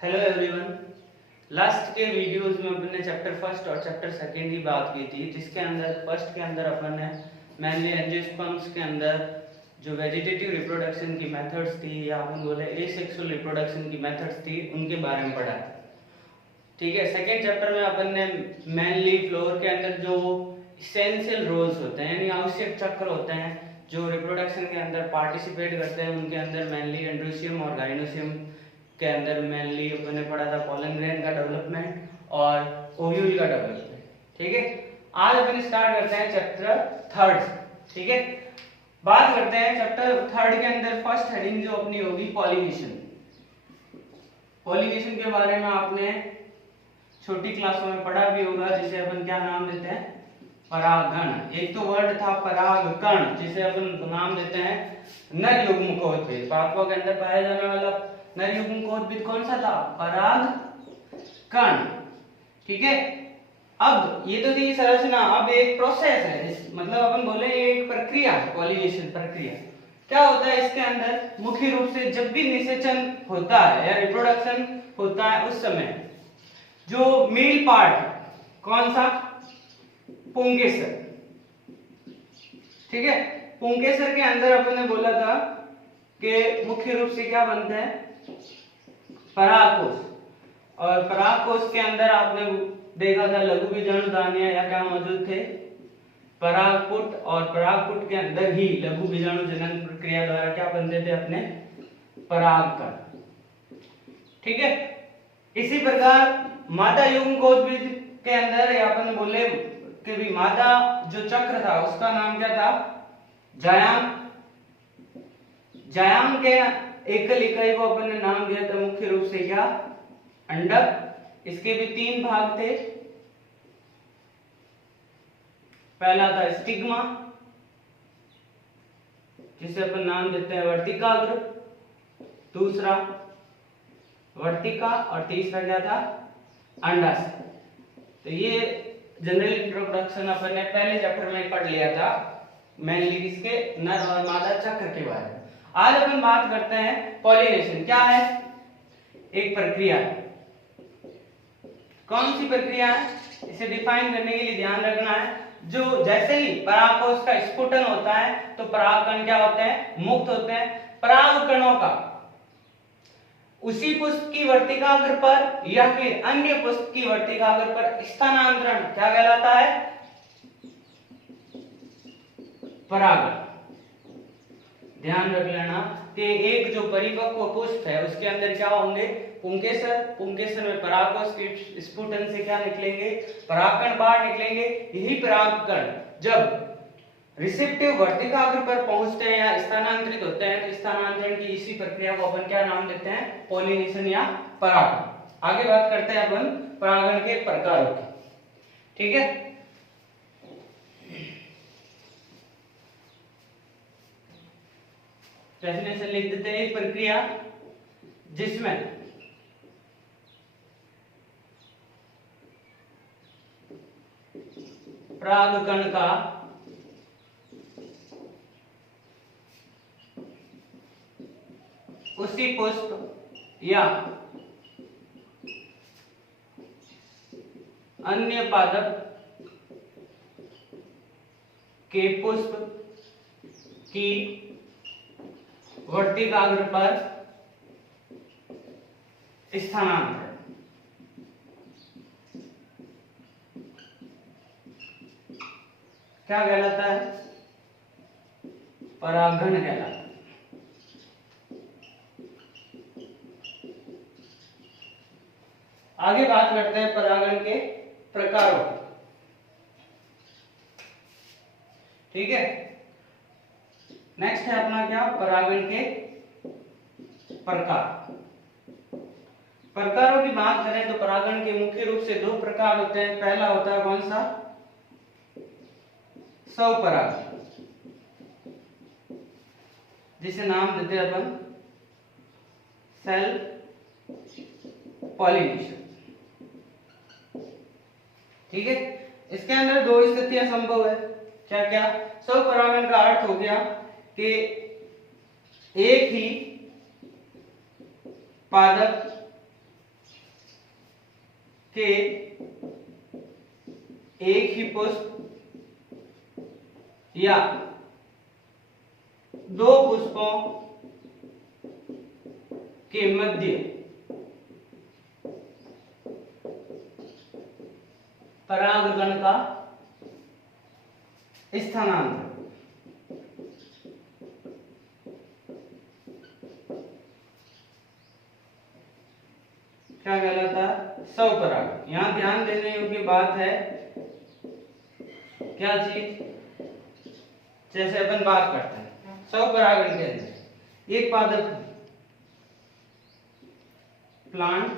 Hello everyone. Last के videos में अपन ने चैप्टर फर्स्ट और चैप्टर सेकंड की बात की थी, जिसके अंदर फर्स्ट के अंदर अपन ने मेनली एंजियोस्पर्म्स के अंदर जो वेजिटेटिव रिप्रोडक्शन की मेथड्स थी या अपन बोले एसेक्सुअल रिप्रोडक्शन की मेथड्स थी उनके बारे में पढ़ा था। ठीक है, सेकंड चैप्टर में अपन ने मेनली फ्लोर के अंदर जो इसेंशियल रोल्स होते हैं यानी आवश्यक चक्र होते हैं जो रिप्रोडक्शन के अंदर पार्टिसिपेट करते हैं, उनके अंदर मेनली एंड्रोसियम और गाइनोसियम के अंदर मेनली अपन ने पढ़ा था पॉलन ग्रेन का डेवलपमेंट और ओव्यूल का डेवलपमेंट। ठीक है, आज अपन स्टार्ट करते हैं चैप्टर थर्ड। ठीक है, बात करते हैं चैप्टर थर्ड के अंदर फर्स्ट हेडिंग जो अपनी होगी पॉलिनेशन। पॉलिनेशन के बारे में आपने छोटी क्लासों में पढ़ा भी होगा, जिसे अपन क्या नाम देते हैं, परागण। एक तो वर्ड था परागकण, जिसे अपन नाम देते हैं नर युग्मकोद्भिद। पादपों के अंदर पाया जाने वाला नर युग्मकोद्भिद कौन सा था, परागकण। ठीक है, अब ये तो थी संरचना, अब एक प्रोसेस है, मतलब अपन बोले ये एक प्रक्रिया है, पॉलिनेशन प्रक्रिया। क्या होता है इसके अंदर, मुख्य रूप से जब भी निषेचन होता है या रिप्रोडक्शन होता है उस समय जो मेल पार्ट कौन सा, पुंकेसर। ठीक है, पुंकेसर के अंदर अपन ने बोला था कि मुख्य रूप से क्या बनते हैं, परागकोश। और परागकोश के अंदर आपने देखा था लघु बीजाणु दानियां या क्या मौजूद थे, परागपुट। और परागपुट के अंदर ही लघु बीजाणु जनन प्रक्रिया द्वारा क्या बनते थे, अपने परागकण। ठीक है, इसी प्रकार मादा युग्मकोद्भिद के अंदर अपन बोले कि भी मादा जो चक्र था उसका नाम क्या था, जायाम। जायाम के एकल इकाई को अपन ने नाम दिया था मुख्य रूप से क्या, अंडक। इसके भी तीन भाग थे, पहला था स्टिग्मा जिसे अपन नाम देते हैं वर्तिकाग्र, दूसरा वर्तिका और तीसरा क्या था, अंडाशय। तो ये जनरल इंट्रोडक्शन अपन ने पहले चैप्टर में पढ़ लिया था, मेनली इसके नर और मादा चक्र के बारे में। आज अपन बात करते हैं पॉलिनेशन क्या है, एक प्रक्रिया है। कौन सी प्रक्रिया है, इसे डिफाइन करने के लिए ध्यान रखना है, जो जैसे ही परागकोश का स्फुटन होता है तो परागकण क्या होते हैं, मुक्त होते हैं। परागकणों का उसी पुष्प की वर्तिकाग्र पर या फिर अन्य पुष्प की वर्तिकाग्र पर स्थानांतरण क्या कहलाता है, परागण। ध्यान रख लेना कि एक जो परिपक्व पुष्प है उसके अंदर क्या होंगे, पुंकेसर। पुंकेसर में परागकोश के स्फुटन से क्या निकलेंगे, परागकण बाहर निकलेंगे। यही परागकण जब रिसेप्टिव वर्तिकाग्र पर पहुंचते हैं या स्थानांतरित होते हैं तो स्थानांतरण की इसी प्रक्रिया को अपन क्या नाम देते हैं, पॉलिनेशन या परागण। आगे बात करते हैं अपन परागण के प्रकारों की। ठीक है, डेफिनेशन लिख देते हैं, एक प्रक्रिया जिसमें परागकण का उसी पुष्प या अन्य पादप के पुष्प की वर्तिकाग्र पर स्थानांतरण क्या कहलाता है, परागण कहलाता है। आगे बात करते हैं परागण के प्रकारों की। ठीक है, नेक्स्ट है अपना क्या, परागण के प्रकार। प्रकारों की बात करें तो परागण के मुख्य रूप से दो प्रकार होते हैं। पहला होता है कौन सा, स्वपरागण, जिसे नाम देते हैं अपन सेल्फ पॉलिनेशन। ठीक है, इसके अंदर दो स्थितियां संभव है। क्या क्या, स्वपरागण का अर्थ हो गया कि एक ही पादप के एक ही पुष्प या दो पुष्पों के मध्य परागकण का स्थानांतरण क्या कहलाता है? स्वपरागण। यहां ध्यान देने योग्य बात है क्या चीज, जैसे अपन बात करते हैं स्वपरागण के अंदर एक पादप प्लांट,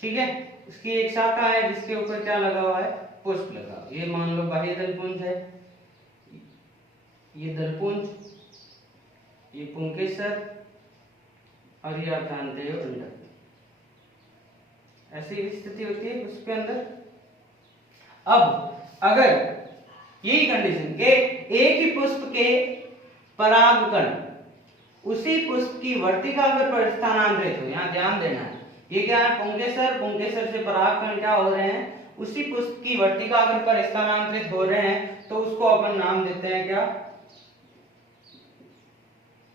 ठीक है, उसकी एक शाखा है जिसके ऊपर क्या लगा हुआ है? पुष्प लगा हुआ। ये मान लो बाह्य दलपुंज है, ये दलपुंज, ये पुंकेसर और ये आप जानते हो अंडक। ऐसी स्थिति होती है उसके अंदर। अब अगर यही कंडीशन के एक ही पुष्प के परागकण उसी पुष्प की वर्तिकाग्र पर स्थानांतरित हो, यहाँ ध्यान देना है, ये क्या है? पुंकेसर, पुंकेसर से परागकण क्या हो रहे हैं? उसी पुष्प की वर्तिकाग्र पर स्थानांतरित हो रहे हैं, तो उसको अपन नाम देते हैं क्या?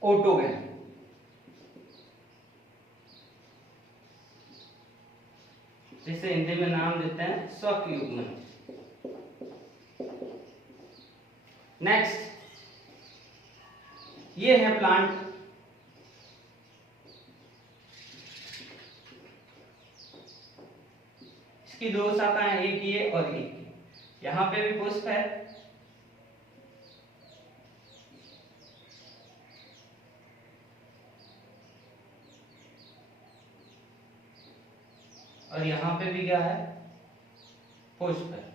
ऑटोगैमी। जिसे हिंदी में नाम देते हैं स्वयुग्मन। नेक्स्ट, ये है प्लांट, इसकी दो शाखाएं, एक ये और एक ये। यहां पे भी पुष्प है, और यहां पे भी क्या है? पुष्प है।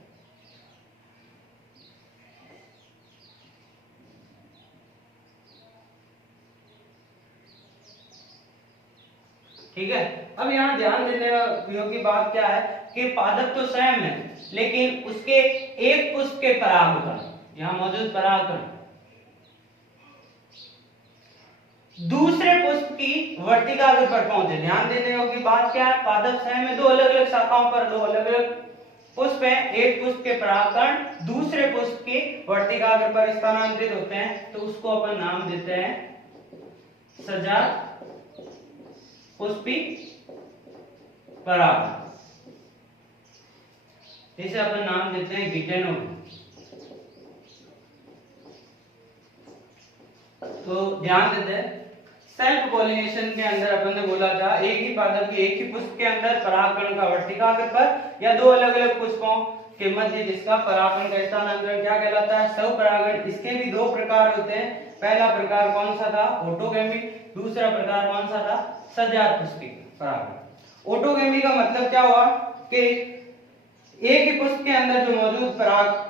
ठीक है। अब यहाँ ध्यान देने योग्य बात क्या है कि पादप तो स्वयं है, लेकिन उसके एक पुष्प के परागकण, यहाँ मौजूद परागकण दूसरे पुष्प की वर्तिकाग्र पर पहुंचे। ध्यान देने योग्य बात क्या है? पादप स्वयं में दो अलग अलग शाखाओं पर दो अलग अलग पुष्प है, एक पुष्प के परागकण दूसरे पुष्प की वर्तिकाग्र पर स्थानांतरित होते हैं, तो उसको अपन नाम देते हैं सजात पुष्पी परागण। इसे अपन नाम देते हैं गिटेनोगमी। तो ध्यान देते हैं, सेल्फ पॉलिनेशन के अंदर अपन ने बोला था एक ही पादप की एक ही पुष्प के अंदर परागकण का वर्तिकाग्र पर या दो अलग अलग पुष्पों के मध्य जिसका परागकण का स्थानांतरण क्या कहलाता है? स्वपरागण। इसके भी दो प्रकार होते हैं। पहला प्रकार कौन सा था? ऑटोगैमी। दूसरा प्रकार कौन सा था? सजात पुष्पी परागण। ऑटोगैमी का मतलब क्या हुआ कि एक ही पुष्प के अंदर जो मौजूद पराग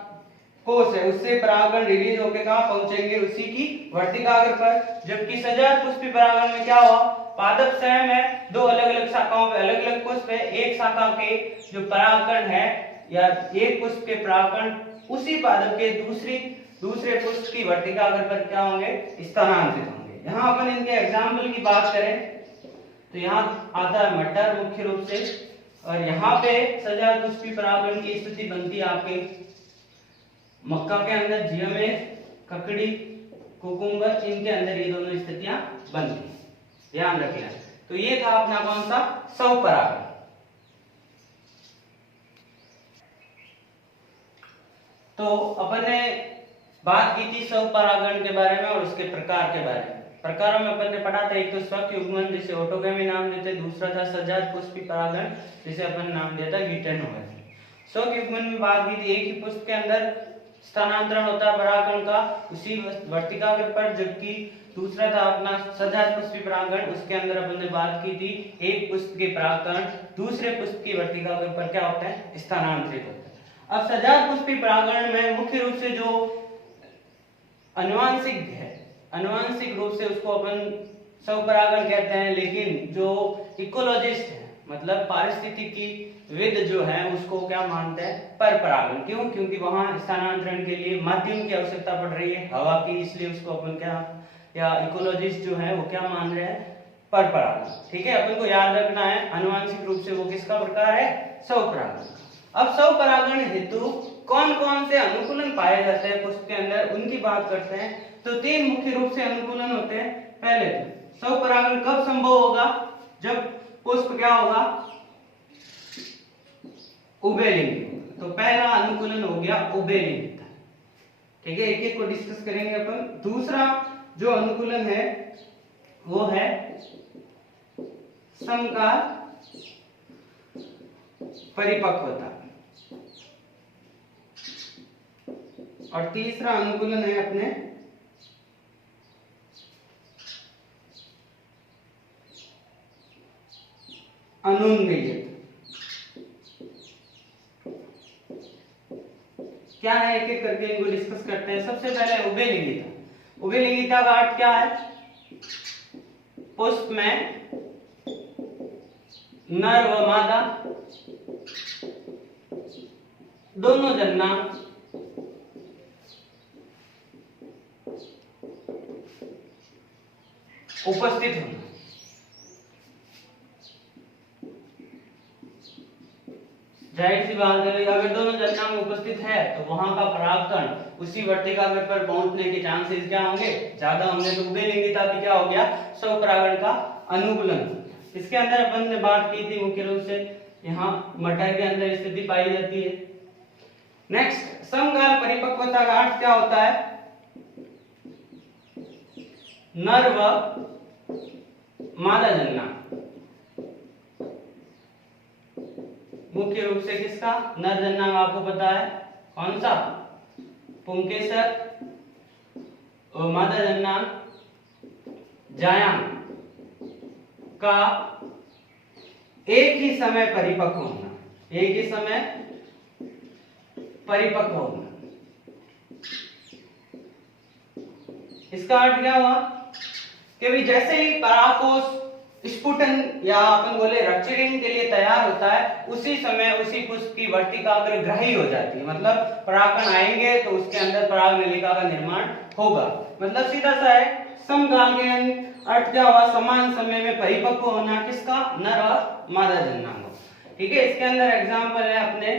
कोश है उससे परागकण रिलीज होकर कहां पहुंचेंगे? उसी की वर्तिकाग्र पर। जबकि सजात पुष्पी परागण में क्या हुआ? पादप स्वयं है, दो अलग अलग शाखाओं पे अलग अलग पुष्प है, एक शाखा के जो परागकण है या एक पुष्प के परागकण उसी पादप के दूसरे पुष्प की वर्तिकाग्र पर क्या होंगे? स्थानांतरित होंगे। यहाँ अपन इनके एग्जाम्पल की बात करें तो यहाँ आता है मटर मुख्य रूप से, और यहाँ पे सजात पुष्पी परागण की स्थिति बनती है आपके मक्का के अंदर, जियामेर, ककड़ी, कुकुम्बर, इनके अंदर ये दोनों स्थितियां बनती हैं, ध्यान रखना। तो ये था अपना कौन सा? स्वपरागण। तो अपन ने बात की थी स्वपरागण के बारे में और उसके प्रकार के बारे में। प्रकारों में अपन ने पढ़ा था एक तो स्वयुग्मन जिसे ऑटोगैमी नाम देते, दूसरा था सजात पुष्पी परागण जिसे अपन नाम देता गिटेनोगमी। स्वयुग्मन में बात की थी एक ही पुष्प के अंदर स्थानांतरण होता है परागकण का उसी वर्तिकाग्र पर, जबकि दूसरा था अपना सजात पुष्पी परागण, उसके अंदर अपन ने बात की थी एक पुष्प के परागकण दूसरे पुष्प की वर्तिकाग्र पर क्या होता है? स्थानांतरित होता है। अब सजात पुष्पी परागण में मुख्य रूप से जो अनुवांशिक है, अनुवांशिक रूप से उसको अपन स्वपरागण कहते हैं, लेकिन जो इकोलॉजिस्ट है मतलब पारिस्थितिकी विद जो है उसको क्या मानते हैं? परपरागण। क्यों? क्योंकि वहां स्थानांतरण के लिए माध्यम की आवश्यकता पड़ रही है, हवा की, इसलिए उसको अपन क्या या इकोलॉजिस्ट जो है वो क्या मान रहे हैं? पर परागण। ठीक है, अपन को याद रखना है आनुवांशिक रूप से वो किसका प्रकार है, स्वपरागण। अब स्वपरागण हेतु कौन कौन से अनुकूलन पाए जाते हैं पुष्प के अंदर, उनकी बात करते हैं। तो 3 मुख्य रूप से अनुकूलन होते हैं। पहले तो स्वपरागण कब संभव होगा, जब पुष्प क्या होगा, उभयलिंगी। तो पहला अनुकूलन हो गया उभयलिंगिता। ठीक है, एक एक को डिस्कस करेंगे अपन। दूसरा जो अनुकूलन है वो है समकाल परिपक्वता, और तीसरा अनुकूलन है अपने अनुन्मीलित। क्या है, एक एक करके इनको डिस्कस करते हैं। सबसे पहले उभयलिंगिता। उभयलिंगिता का अर्थ क्या है, पुष्प में नर व मादा दोनों जन्नांग उपस्थित होना। जाहिर सी बात है, अगर दोनों जन्नांग उपस्थित है तो वहां का परागकण उसी वर्तिका पर पहुंचने के चांसेस क्या होंगे, ज्यादा होंगे। तो उभयलिंगिता भी क्या हो गया, स्वपरागण का अनुकूलन। इसके अंदर अपन ने बात की थी मुख्य रूप से यहाँ मटर के अंदर स्थिति पाई जाती है। नेक्स्ट, समकाल परिपक्वता का अर्थ क्या होता है, नर व मादा जन्नांग। मुख्य रूप से किसका, नर जन्नांग आपको पता है कौन सा, पुंकेसर, और मादा जन्नांग जायांग का एक ही समय परिपक्व होना, एक ही समय परिपक्व होना। इसका अर्थ क्या हुआ कि भी जैसे ही परागकोश स्फुटन या अपन बोले रक्चरिंग के लिए तैयार होता है, उसी समय उसी पुष्प की वर्तिका अग्रग्राही हो जाती है। मतलब परागकण आएंगे तो उसके अंदर पराग नलिका का निर्माण होगा। मतलब सीधा सा है, समकाल के अर्थ क्या हुआ, समान समय में परिपक्व होना किसका, नर और मादा जन्नांग। ठीक है, इसके अंदर एग्जाम्पल है अपने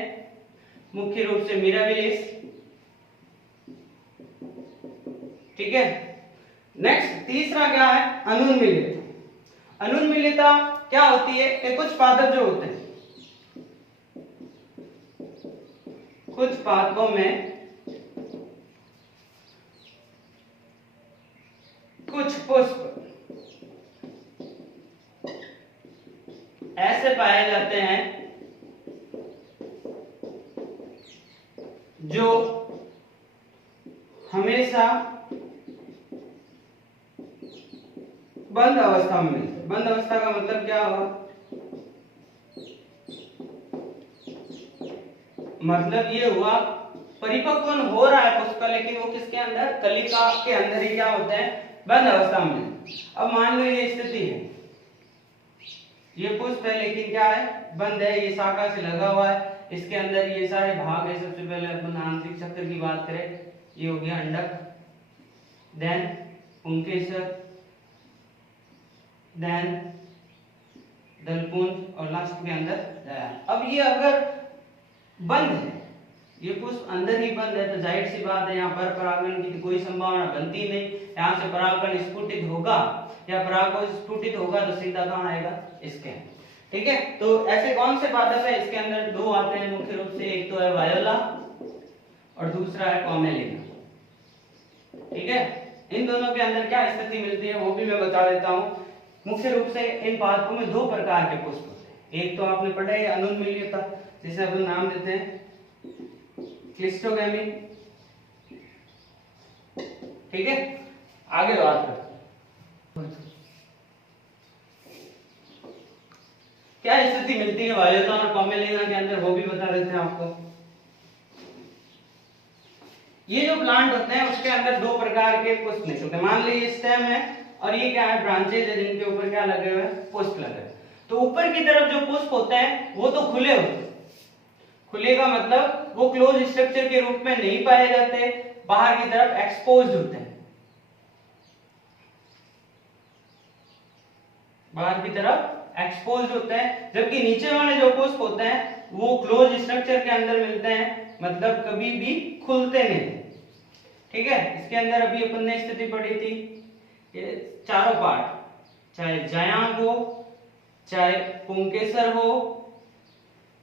मुख्य रूप से मिराबिलिस। ठीक है, नेक्स्ट तीसरा क्या है, अनुन्मीलित। अनुन्मीलिता क्या होती है कि कुछ पादप जो होते हैं, कुछ पादपों में कुछ पुष्प ऐसे पाए जाते हैं जो हमेशा बंद अवस्था में मिलते हैं। बंद अवस्था का मतलब क्या हुआ, मतलब ये हुआ परिपक्व हो रहा है पुष्प, लेकिन वो किसके अंदर, कलिका के अंदर ही क्या होते हैं, बंद अवस्था में। अब मान लो ये स्थिति है, ये पुष्प है लेकिन क्या है, बंद है, ये शाखा से लगा हुआ है, इसके अंदर ये सारे भाग है। सबसे पहले अपन आंतरिक चक्र की बात करें, ये हो गया अंडक, देन पुंकेसर, देन दलपुंज, और लास्ट के अंदर जायांग। अब ये अगर बंद है, ये पुष्प अंदर ही बंद है, तो जाहिर सी बात है यहाँ पर परागण की कोई संभावना बनती नहीं। यहाँ से परागकण स्फुटित होगा या पराग स्फुटित होगा तो सीधा कहाँ आएगा, इसके। ठीक है, तो ऐसे कौन से पादप है, इसके अंदर दो आते हैं मुख्य रूप से, एक तो है वायोला और दूसरा है कॉमेलिना। ठीक है, इन दोनों के अंदर क्या स्थिति मिलती है वो भी मैं बता देता हूँ। मुख्य रूप से इन पादपों में दो प्रकार के पुष्प होते हैं। एक तो आपने पढ़ा है अनुन्मीलिता, जिसे अपन नाम देते हैं क्लिस्टोगैमी। ठीक है, आगे बात करते हैं क्या स्थिति मिलती है वायोला और कॉमेलिना के अंदर, वो भी बता देते हैं आपको। ये जो प्लांट होते हैं उसके अंदर दो प्रकार के पुष्प निकलते हैं। मान लीजिए स्टेम है और ये क्या है, ब्रांचेज है, जिनके ऊपर क्या लगे हुए हैं, पुष्प लगे हुए। तो ऊपर की तरफ जो पुष्प होते हैं वो तो खुले होते हैं। खुले का मतलब वो क्लोज स्ट्रक्चर के रूप में नहीं पाए जाते, बाहर की तरफ एक्सपोज्ड होते हैं। बाहर की तरफ एक्सपोज होता है, जबकि नीचे वाले जो पुष्प होते हैं वो क्लोज स्ट्रक्चर के अंदर मिलते हैं, मतलब कभी भी खुलते नहीं। ठीक है, इसके अंदर अभी अपन ने स्थिति पढ़ी थी, ये चारों पार्ट, चाहे जायांग हो, चाहे पुंकेसर हो,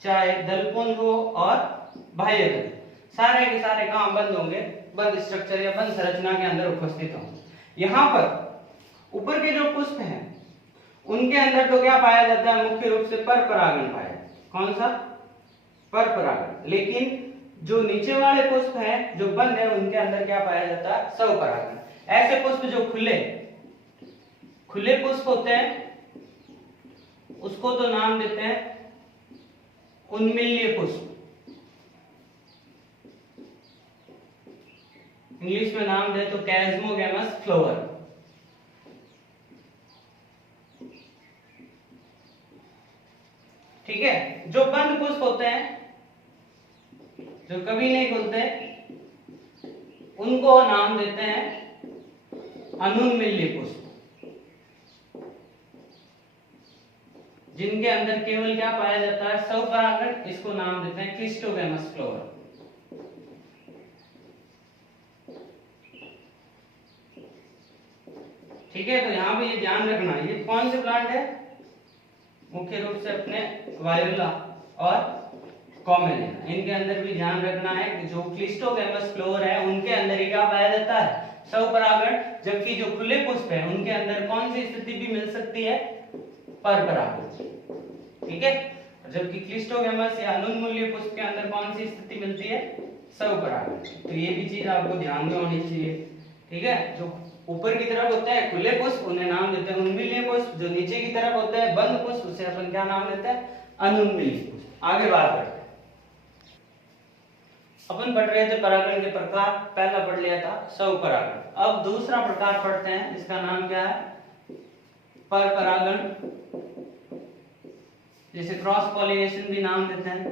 चाहे दलपुंज हो और बाह्य दल, सारे के सारे काम बंद होंगे, बंद स्ट्रक्चर या बंद संरचना के अंदर उपस्थित होंगे। यहाँ पर ऊपर के जो पुष्प हैं उनके अंदर तो क्या पाया जाता है, मुख्य रूप से पर परागण पाया जाता है। कौन सा? पर परागण। लेकिन जो नीचे वाले पुष्प हैं जो बंद है उनके अंदर क्या पाया जाता है, स्व परागण। ऐसे पुष्प जो खुले पुष्प होते हैं उसको तो नाम देते हैं उन्मिल्य पुष्प, इंग्लिश में नाम दे तो कैस्मोगेमस फ्लावर। ठीक है, जो बंद पुष्प होते हैं जो कभी नहीं खुलते उनको नाम देते हैं अनुन्मिल्य पुष्प, जिनके अंदर केवल क्या पाया जाता है, स्वपरागण। इसको नाम देते हैं क्लिस्टोगेमस फ्लावर। ठीक है, तो यहाँ पे ये ध्यान रखना, ये कौन से प्लांट है, मुख्य रूप से अपने वायरुला और कॉमेलिया, इनके अंदर भी ध्यान रखना है कि जो क्लिस्टोगेमस फ्लावर है उनके अंदर ही क्या पाया जाता है, स्वपरागण। जबकि जो खुले पुष्प है उनके अंदर कौन सी स्थिति भी मिल सकती है, परपरागण। ठीक है, जबकि क्लिस्टोगेमस या अनुन्मूल्य पुष्प के अंदर कौन सी स्थिति मिलती है, स्वपरागण। तो ये भी चीज आपको ध्यान में होनी चाहिए। ठीक है, जो ऊपर की तरफ होते हैं खुले पुष्प उन्हें नाम देते हैं उन्मिल्य पुष्प, जो नीचे की तरफ होते हैं बंद पुष्प उसे अपन क्या नाम देते हैं, अनुन्मिल्य पुष्प। आगे बात करते हैं, अपन पढ़ रहे थे परागण के प्रकार, पहला पढ़ लिया था स्वपरागण। अब दूसरा प्रकार पढ़ते हैं, इसका नाम क्या है, परपरागण, जैसे क्रॉस पॉलिनेशन भी नाम देते हैं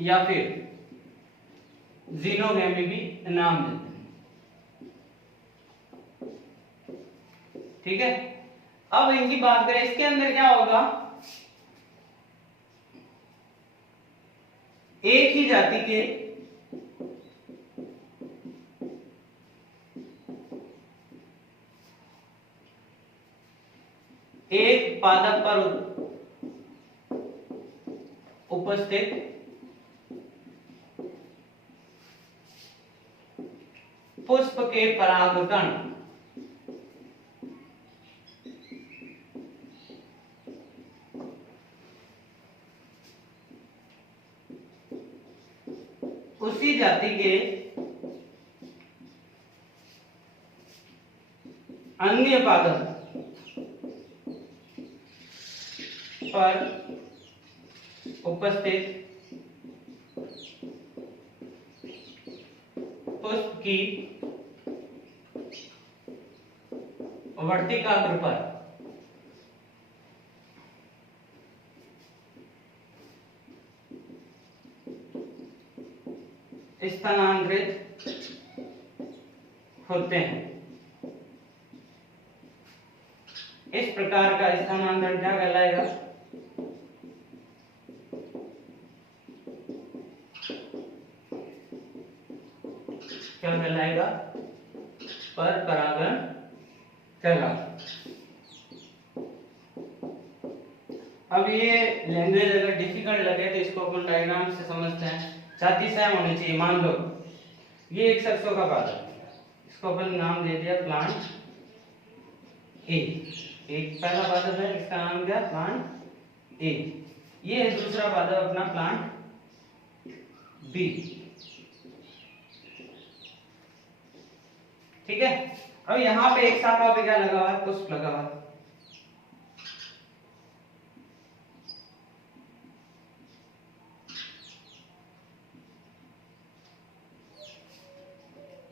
या फिर जीनोगेमी भी नाम देते हैं। ठीक है, अब इनकी बात करें, इसके अंदर क्या होगा, एक ही जाति के एक पादप पर उपस्थित पुष्प के परागकण उसी जाति के अन्य पादप पर उपस्थित पुष्प की वर्तिकाग्र पर स्थानांतरित होते हैं। इस प्रकार का स्थानांतरण क्या कहलाएगा, क्या कहलाएगा, पर परागण कहलाएगा। अब ये लैंग्वेज अगर डिफिकल्ट लगे तो इसको अपन डायग्राम से समझते हैं। छाती सेम होनी चाहिए। मान लो ये एक सरसों का पादप, इसको अपन नाम दे दिया प्लांट ए। एक पहला पादप है, इसका नाम क्या, प्लांट ए। ये है दूसरा पादप अपना प्लांट बी। ठीक है, अब यहाँ पे एक शाखा पे क्या लगा हुआ है, पुष्प लगा हुआ है।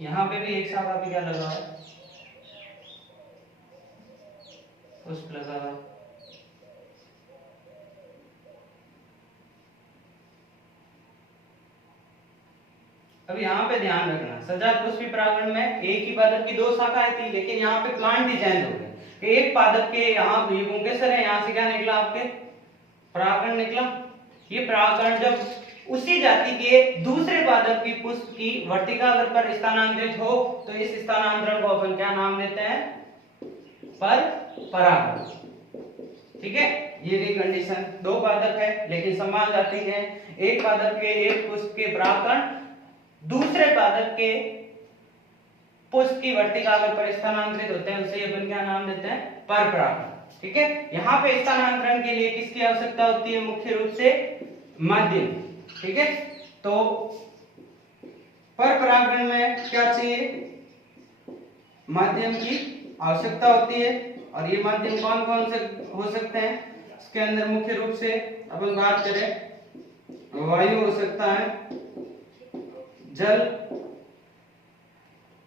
यहाँ पे भी एक शाखा पे क्या लगा है, पुष्प लगा हुआ है। अब यहाँ पे ध्यान रखना, सजात पुष्पी परागण में एक ही पादप की दो शाखाएं थी, लेकिन यहाँ पे प्लांट ही चेंज हो गए। एक पादप के यहाँ युग्म के सर है, यहाँ से क्या निकला आपके परागकण निकला। ये परागकण जब उसी जाति के दूसरे पादप की पुष्प की वर्तिकाग्र पर स्थानांतरित हो तो इस स्थानांतरण को अपन क्या नाम देते हैं, पर परागण। ठीक है, ये रही कंडीशन। दो पादप है लेकिन समान जाति है, एक पादप के एक पुष्प के परागकण दूसरे पादप के पुष्प की वर्तिकाग्र पर स्थानांतरित होते हैं, उसे अपन क्या नाम देते हैं, पर परागण। ठीक है, यहाँ पे स्थानांतरण के लिए किसकी आवश्यकता होती है, मुख्य रूप से माध्यम। ठीक है, तो पर परागण में क्या चाहिए, माध्यम की आवश्यकता होती है। और ये माध्यम कौन कौन से हो सकते हैं, इसके अंदर मुख्य रूप से अपन बात करें वायु हो सकता है, जल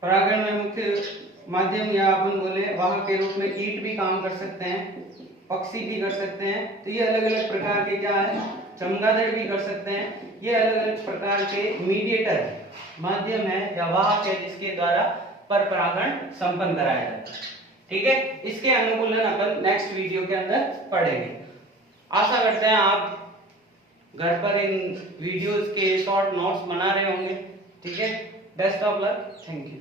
परागण में मुख्य माध्यम, या अपन बोले वाहक के रूप में कीट भी काम कर सकते हैं, पक्षी भी कर सकते हैं। तो ये अलग अलग प्रकार के क्या है, चमगादड़ भी कर सकते हैं। ये अलग अलग प्रकार के मीडिएटर माध्यम है या वाहक है जिसके द्वारा पर परागण संपन्न कराया जाता है। ठीक है, इसके अनुकूलन अपन नेक्स्ट वीडियो के अंदर पढ़ेंगे। आशा करते हैं आप घर पर इन वीडियोस के शॉर्ट नोट्स बना रहे होंगे। ठीक है, best of luck, thank you.